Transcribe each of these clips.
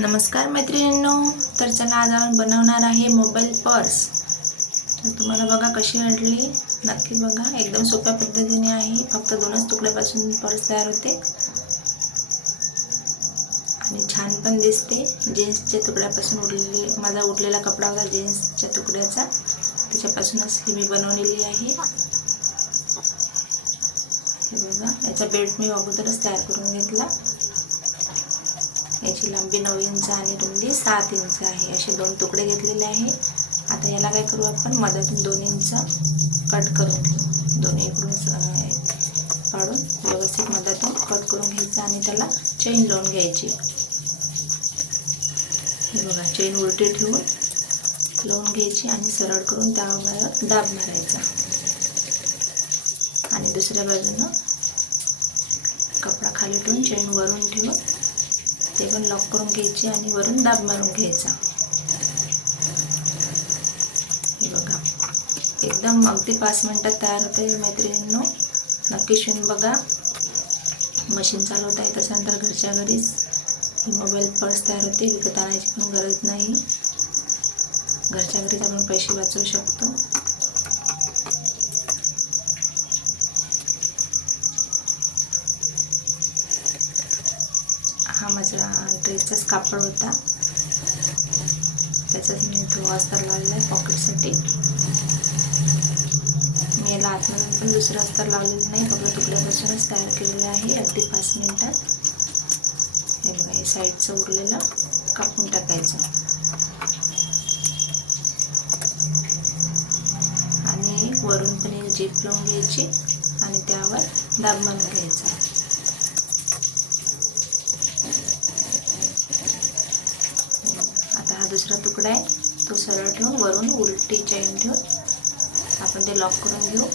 नमस्कार मैत्रिणींनो, तर चला आज आपण बनवणार आहे मोबाईल पर्स। तर तुम्हाला बघा कशी वाटली, नक्की बघा। एकदम सोप्या पद्धतीने आहे, फक्त 2च तुकड्यापासून पर्स तयार होते आणि छान पण दिसते। जीन्सच्या तुकड्यापासून माझा उरलेला कपडा होता जीन्सच्या तुकड्याचा, त्याच्यापासूनच ही मी बनवलेली आहे। हे बघा, याचा बेल्ट मी अगोदरच तयार करून घेतला। याची लांबी 9 इंच आणि रुंदी 7 इंच आहे। असे 2 तुकडे घेतलेले आहे। आता याला काय करू, आपण मधातून 2 इंच कट करून घेऊ। दोन्ही इकडून काढून व्यवस्थित मधातून कट करून घ्यायचं आणि त्याला चेन लावून घ्यायची। हे बघा, चेन उलटी ठेवून लावून घ्यायची आणि सरळ करून त्यावर दाब मारायचा आणि दुसऱ्या बाजूने कपडा खाली ठेवून चेन वरून ठेवून ते पण लॉक करून घ्यायची आणि वरून दाब मारून घ्यायचा। हे बघा, एकदम अगदी 5 मिनिटात तयार होते मैत्रिणींनो, नक्की शिवून बघा। मशीन चालवता येत असेल तर घरच्या घरीच ही मोबाईल पर्स तयार होते, विकत आणायची पण गरज नाही। घरच्या घरीच आपण पैसे वाचवू शकतो। हा माझा ड्रेसचाच कापड होता, त्याचाच मी तो अस्तर लावलेला आहे पॉकेटसाठी। मी याला आतमधून पण दुसरं अस्तर लावलेलं नाही, फक्त तुकड्यापासूनच तयार केलेलं आहे अगदी 5 मिनिटात। हे बघा, हे साईडचं उरलेलं कापून टाकायचं आणि वरून पण एक जीप लावून घ्यायची आणि त्यावर दाब मारून घ्यायचा। आता हा दुसरा तुकडा आहे, तो सरळ ठेवून वरून उलटी चेन ठेवून आपण ते लॉक करून घेऊ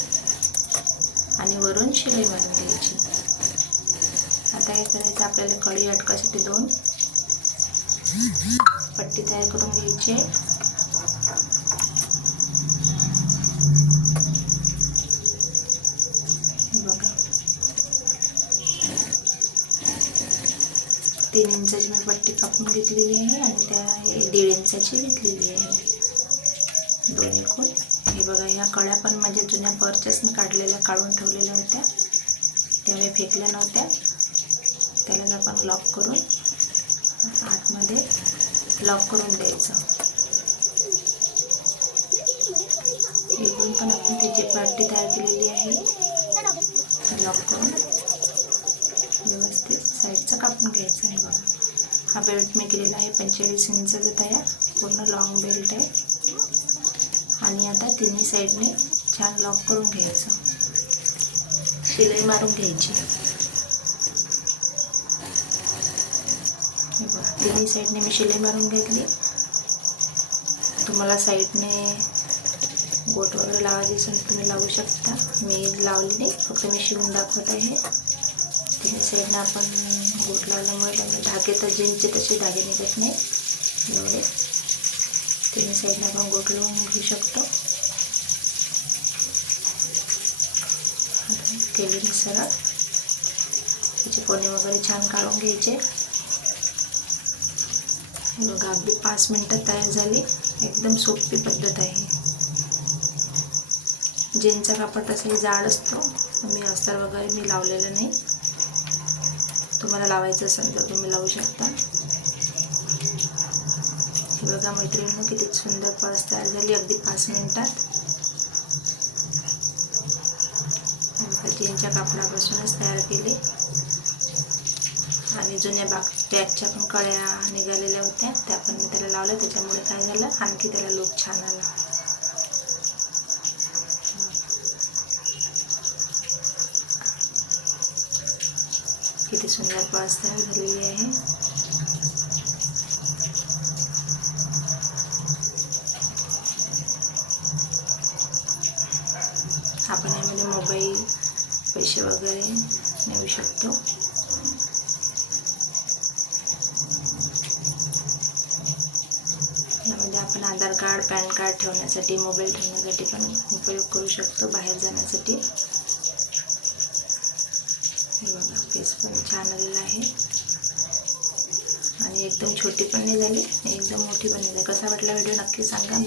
आणि वरून शिलाई मारून घ्यायची। आता काय करायचं, आपल्याला कडी अटकासाठी 2 पट्टी तयार करून घ्यायची आहे। हे बघा, 3 इंचाची मी पट्टी कापून घेतलेली आहे आणि त्या 1.5 इंचाची घेतलेली आहे दोन्हीकडून। हे बघा, ह्या कड्या पण म्हणजे जुन्या पर्सच्याच मी काढून ठेवलेल्या होत्या, त्या मी फेकल्या नव्हत्या। त्यालाच आपण लॉक करून आतमध्ये लॉक करून द्यायचं। इकडून पण आपण त्याची पट्टी तयार केलेली आहे, लॉक करून व्यवस्थित साईडचं कापून घ्यायचं आहे। बघा, हा बेल्ट मी केलेला आहे 45 इंचाचा तयार, पूर्ण लॉंग बेल्ट आहे। आणि आता तिन्ही साईडने छान लॉक करून घ्यायचं, शिलाई मारून घ्यायची। हे बघा, तिन्ही साईडने मी शिलाई मारून घेतली। तुम्हाला साईडने गोट वगैरे लावायची असेल तर तुम्ही लावू शकता, मी लावली नाही, फक्त मी शिवून दाखवत आहे। तिन्ही साईडने आपण गोट लावल्यामुळे त्यामुळे धागे तर जीन्सचे तसे धागे निघत नाही एवढे। तिन्ही साईडने आपण गोट लावून घेऊ शकतो। केली मी सरळ, त्याचे कोणे वगैरे छान काढून घ्यायचे। बघा, अगदी 5 मिनिटात तयार झाली, एकदम सोपी पद्धत आहे। जीन्सचा कापड तसाही जाड असतो, मी अस्तर वगैरे मी लावलेलं नाही, तुम्हाला लावायचं असेल तर तुम्ही लावू शकता। हे बघा मैत्रिणींनो, किती सुंदर पर्स तयार झाली अगदी 5 मिनिटात। जीन्सच्या कापडापासूनच तयार केली आणि जुन्या बॅगच्या पण कळ्या निघालेल्या होत्या, त्या पण मी त्याला लावल्या, त्याच्यामुळे काय झालं, आणखी त्याला लुक छान आला। किती सुंदर पर्स तयार झालेली आहे। आपण यामध्ये मोबाईल, पैसे वगैरे नेऊ शकतो। यामध्ये आपण आधार कार्ड, पॅन कार्ड ठेवण्यासाठी, मोबाईल ठेवण्यासाठी पण उपयोग करू शकतो, बाहेर जाण्यासाठी। हे बघा, केस पण छान आलेला आहे आणि एकदम छोटी पण नाही झाली एकदम मोठी पण नाही झाली. कसा वाटला व्हिडिओ नक्की सांगा.